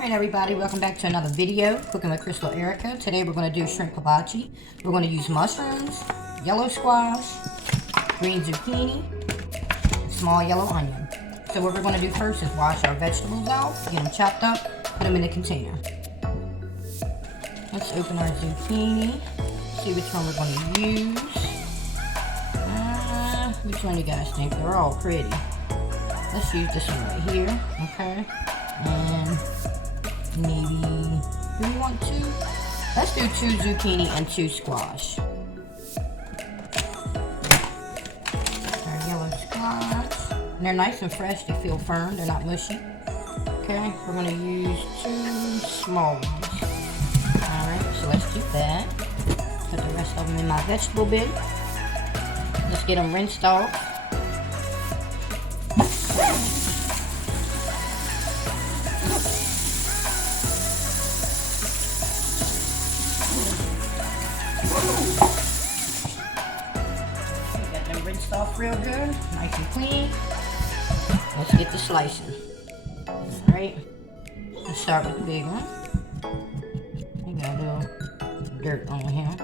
Alright everybody, welcome back to another video, Cooking with Crystal Erica. Today we're going to do shrimp hibachi. We're going to use mushrooms, yellow squash, green zucchini, and small yellow onion. So what we're going to do first is wash our vegetables out, get them chopped up, put them in a container. Let's open our zucchini, see which one we're going to use. Which one you guys think? They're all pretty. Let's use this one right here, okay? And maybe, do we want two? Let's do 2 zucchini and 2 squash. Our yellow squash. And they're nice and fresh, they feel firm, they're not mushy. Okay, we're gonna use 2 small ones. Alright, so let's do that. Put the rest of them in my vegetable bin. Let's get them rinsed off. Got them rinsed off real good, nice and clean. Let's get the slicing. Alright, let's start with the big one. We got a little dirt on him.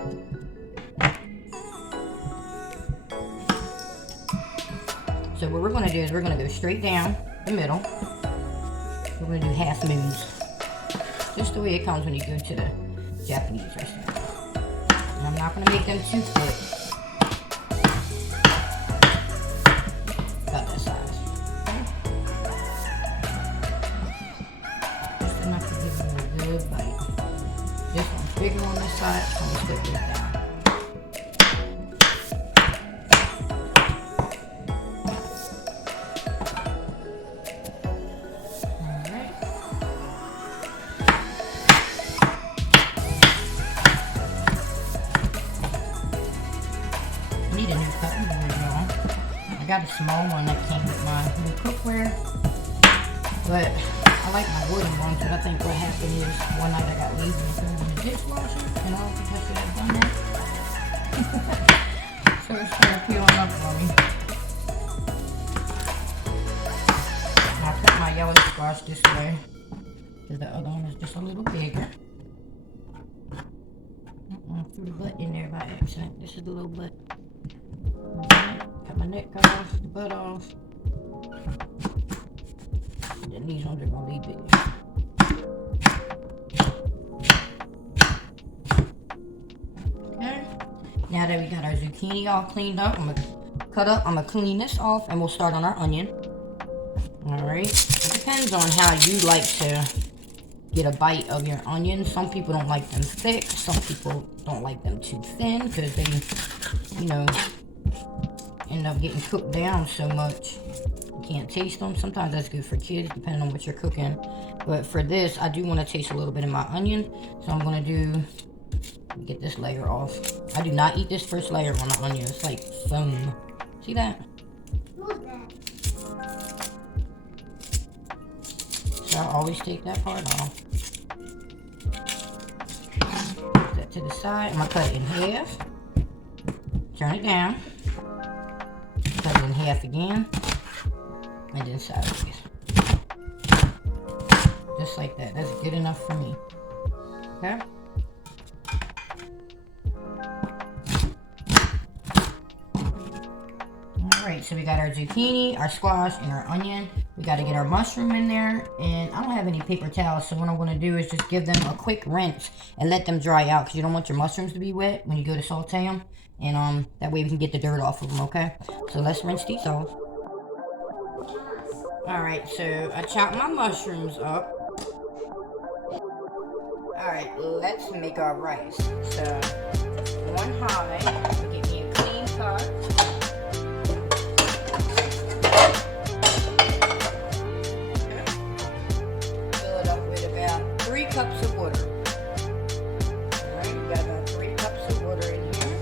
So what we're going to do is we're going to go straight down the middle. We're going to do half moons. Just the way it comes when you go to the Japanese restaurant. And I'm not going to make them too thick. About that size. Just enough to give it a good bite. This one's bigger on this side, so I'm going to split it down. I need a new cutting board, y'all. I got a small one that came with my new cookware, but I like my wooden ones. But I think what happened is one night I got lazy and threw it in the dishwasher, and I don't think I should have done that. So it's started peeling up for me. And I put my yellow squash this way, because the other one is just a little bigger. Threw the butt in there by accident. This is the little butt. Cut my neck off, the butt off. And then these ones are gonna be big. Okay. Now that we got our zucchini all cleaned up, I'm gonna clean this off and we'll start on our onion. Alright. It depends on how you like to get a bite of your onion. Some people don't like them thick. Some people don't like them too thin because they, you know, end up getting cooked down so much you can't taste them. Sometimes that's good for kids depending on what you're cooking. But for this, I do want to taste a little bit of my onion. So I'm going to get this layer off. I do not eat this first layer on the onion. It's like foam. See that? So I always take that part off. Put that to the side. I'm going to cut it in half. Turn it down. Cut it in half again. And then sideways. Just like that. That's good enough for me. Okay? Alright, so we got our zucchini, our squash, and our onion. We got to get our mushroom in there. And I don't have any paper towels, so what I'm going to do is just give them a quick rinse and let them dry out, because you don't want your mushrooms to be wet when you go to saute them. And that way we can get the dirt off of them, okay? So let's rinse these off. Alright, so I chopped my mushrooms up. Alright, let's make our rice. So, one high, get me a clean pot. Fill it up with about 3 cups of water. Alright, we got about 3 cups of water in here.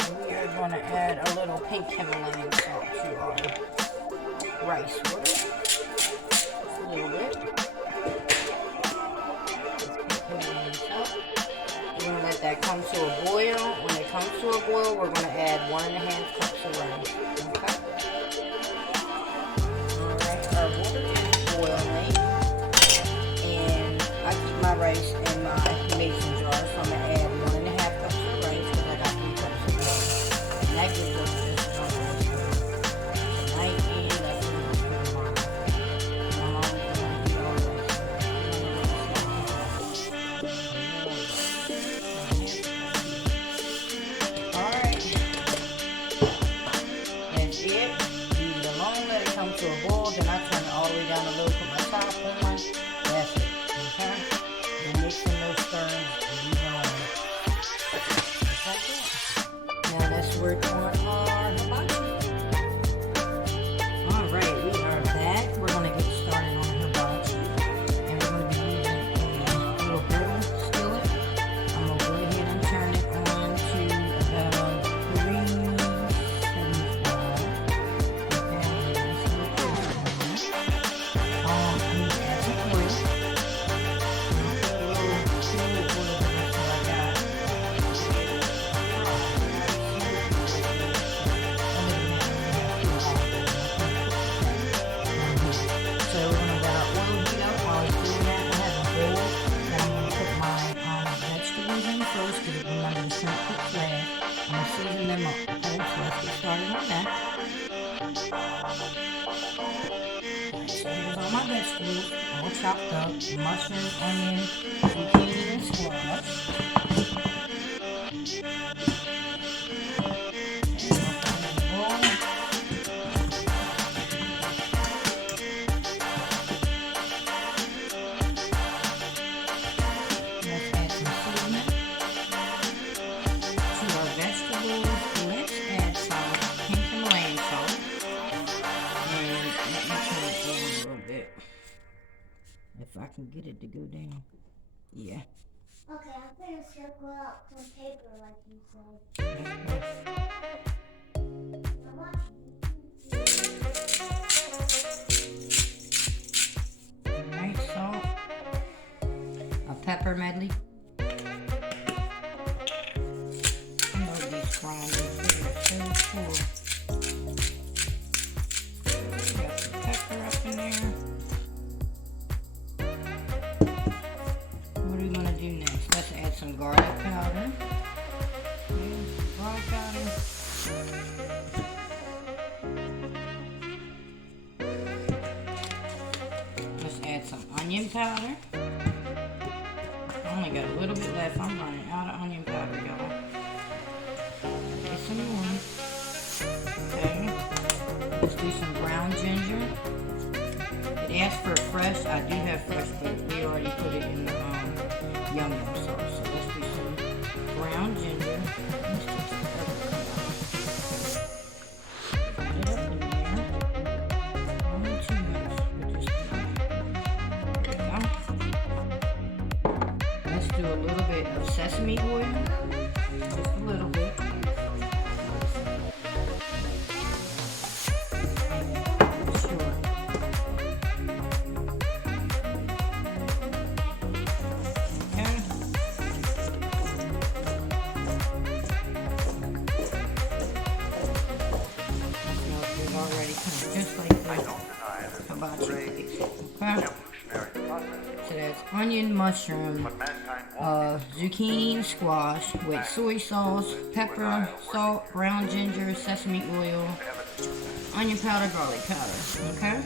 And we are going to add a little pink Himalayan salt to our rice water. Just a little bit. We're going to let that come to a boil. When it comes to a boil, we're going to add 1.5 cups of rice. Okay? Alright, our water rice in my mason jar, so I'm gonna add 1.5 cups of rice because I got 3 cups of water, and that gives us this rice tonight, and that's what we're gonna do tomorrow. I'm only gonna do all rice. Alright, that's it. Leave it alone, let it come to a boil, then I turn it all the way down a little, put my top on. That's it. Okay? Then mixing those stirring and leave it alone. That's it. Now let's work on our hibachi. Alright, we are back. We're gonna get started on hibachi. And we're gonna be using a little griddle skillet. I'm gonna go ahead and turn it on to about 375. First, because remember the shrimp cook fast. I'm going to season them up. Okay, so let's get started on that. Alright, so here's all my vegetables, all chopped up: mushroom, onion, zucchini, and squash. If I can get it to go down. Yeah. Okay, I'm gonna circle out some paper like you said. I'm watching. Alright, salt. A pepper medley. I love these grinders. They're so cool. Got some pepper up in there. Let's add some garlic powder. Garlic powder. Let's add some onion powder. I only got a little bit left. I'm running out of onion powder, y'all. Get some more. Okay. Let's do some ground ginger. It asks for fresh. I do have fresh, but we already put it in the yum yum sauce. So let's do some ground ginger. Put it up in there. Only too much, but just there we go. Let's do a little bit of sesame oil. Just a little bit. Just like the hibachi cakes. Okay. So that's onion, mushroom, zucchini, and squash with soy sauce, pepper, salt, ground ginger, sesame oil, onion powder, garlic powder. Okay.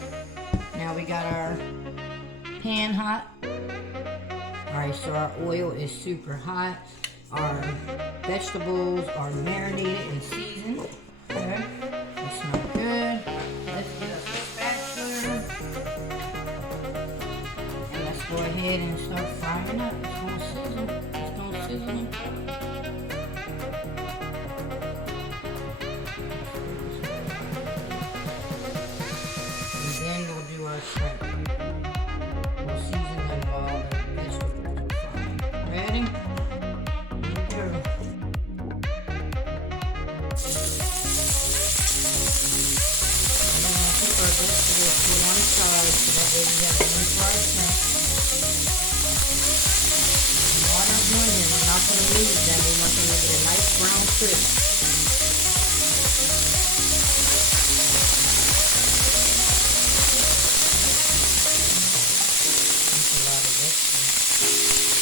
Now we got our pan hot. Alright, so our oil is super hot. Our vegetables are marinated and seasoned. Okay. They smell good. Let's get us a spatula. And let's go ahead and start frying up. It's going to sizzle. It's going to sizzle. And then we'll do our shrimp. We'll season them while the vegetables are frying. Ready? Here we go. Our vegetables to one side so that way we have one fried shrimp. Water going in. We're not going to lose them. We want them to get a nice brown crisp. That's a lot of vegetables.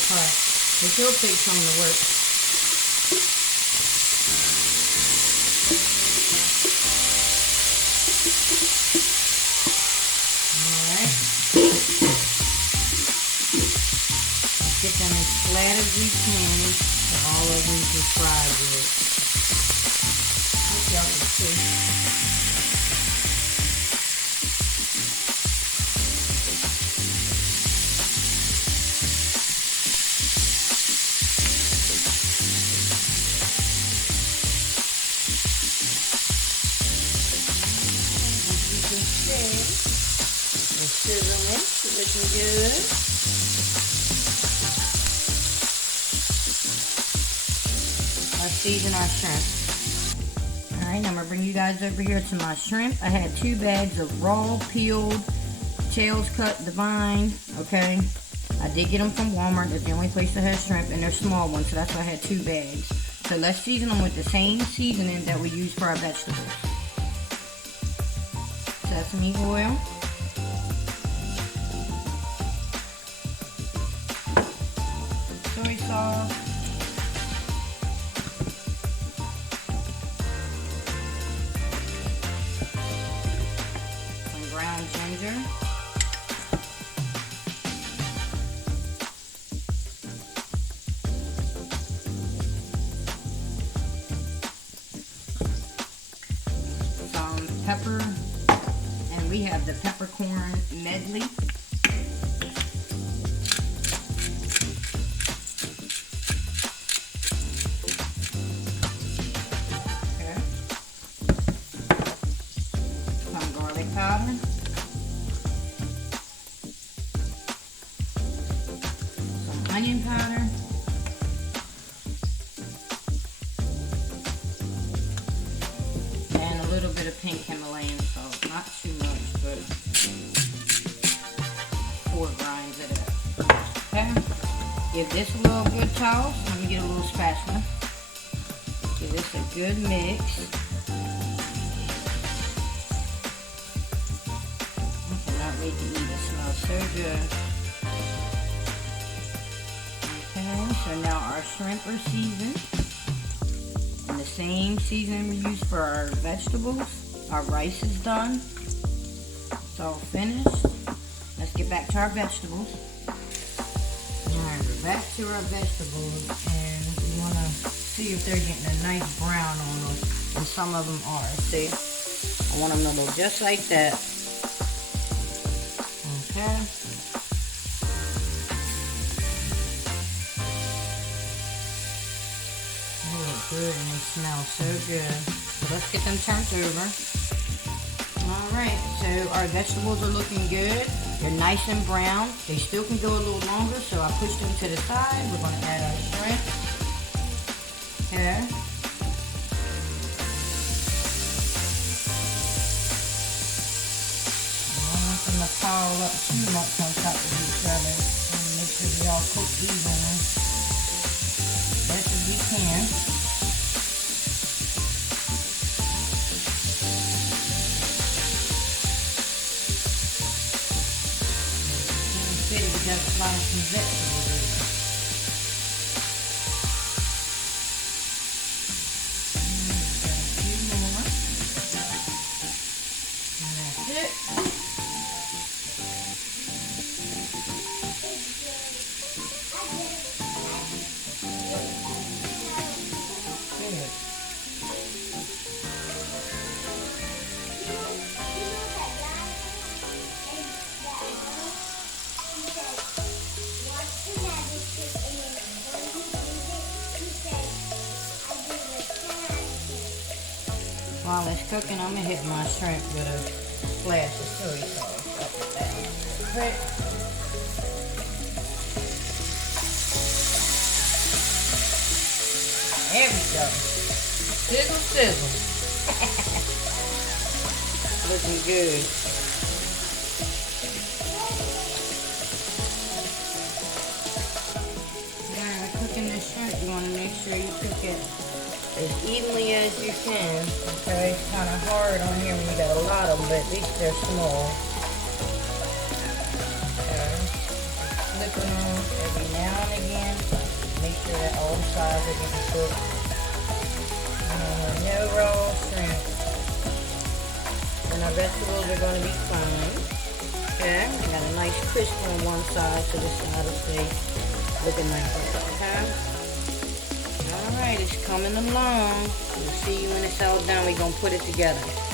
this hot. It will take some to work. Alright. Get them as flat as we can so all of them can fry good. Hope y'all can see. It's sizzling, it's looking good. Let's season our shrimp. Alright, I'm going to bring you guys over here to my shrimp. I had 2 bags of raw, peeled, tails cut, divine, okay? I did get them from Walmart. That's the only place that has shrimp, and they're small ones, so that's why I had 2 bags. So let's season them with the same seasoning that we use for our vegetables. Sesame oil. Soy sauce. Some ground ginger. Some pepper. And we have the peppercorn medley. Powder, some onion powder, and a little bit of pink Himalayan salt. Not too much, but 4 grinds of it. Okay, give this a little good toss. Let me get a little spatula. Give this a good mix. Wait to eat. It smells so good. Okay, so now our shrimp are seasoned. And the same seasoning we use for our vegetables. Our rice is done. It's all finished. Let's get back to our vegetables. Alright, we're back to our vegetables. And we want to see if they're getting a nice brown on them. And some of them are. See? I want them to look just like that. Okay. They look good and they smell so good. So let's get them turned over. Alright, so our vegetables are looking good. They're nice and brown. They still can go a little longer, so I pushed them to the side. We're going to add our shrimp. Okay. To pile up too much on top of each other. And make sure we all cook evenly. Best as we can. And fit it, we got to slide some vegetables in. A few more. And that's it. While it's cooking, I'm going to hit my shrimp with a splash of soy sauce up and down. Okay. There we go. Sizzle, sizzle. Looking good. Now we're cooking this shrimp. You want to make sure you cook it as evenly as you can. Okay, it's kind of hard on here when you got a lot of them, but at least they're small. Okay. flipping them every now and again. Make sure that all the sides are getting cooked. No raw shrimp. And our vegetables are going to be fine. Okay, we got a nice crisp on one side, so this side will stay looking like that. Okay. All right, it's coming along. We'll see you when it's all done. We're gonna put it together.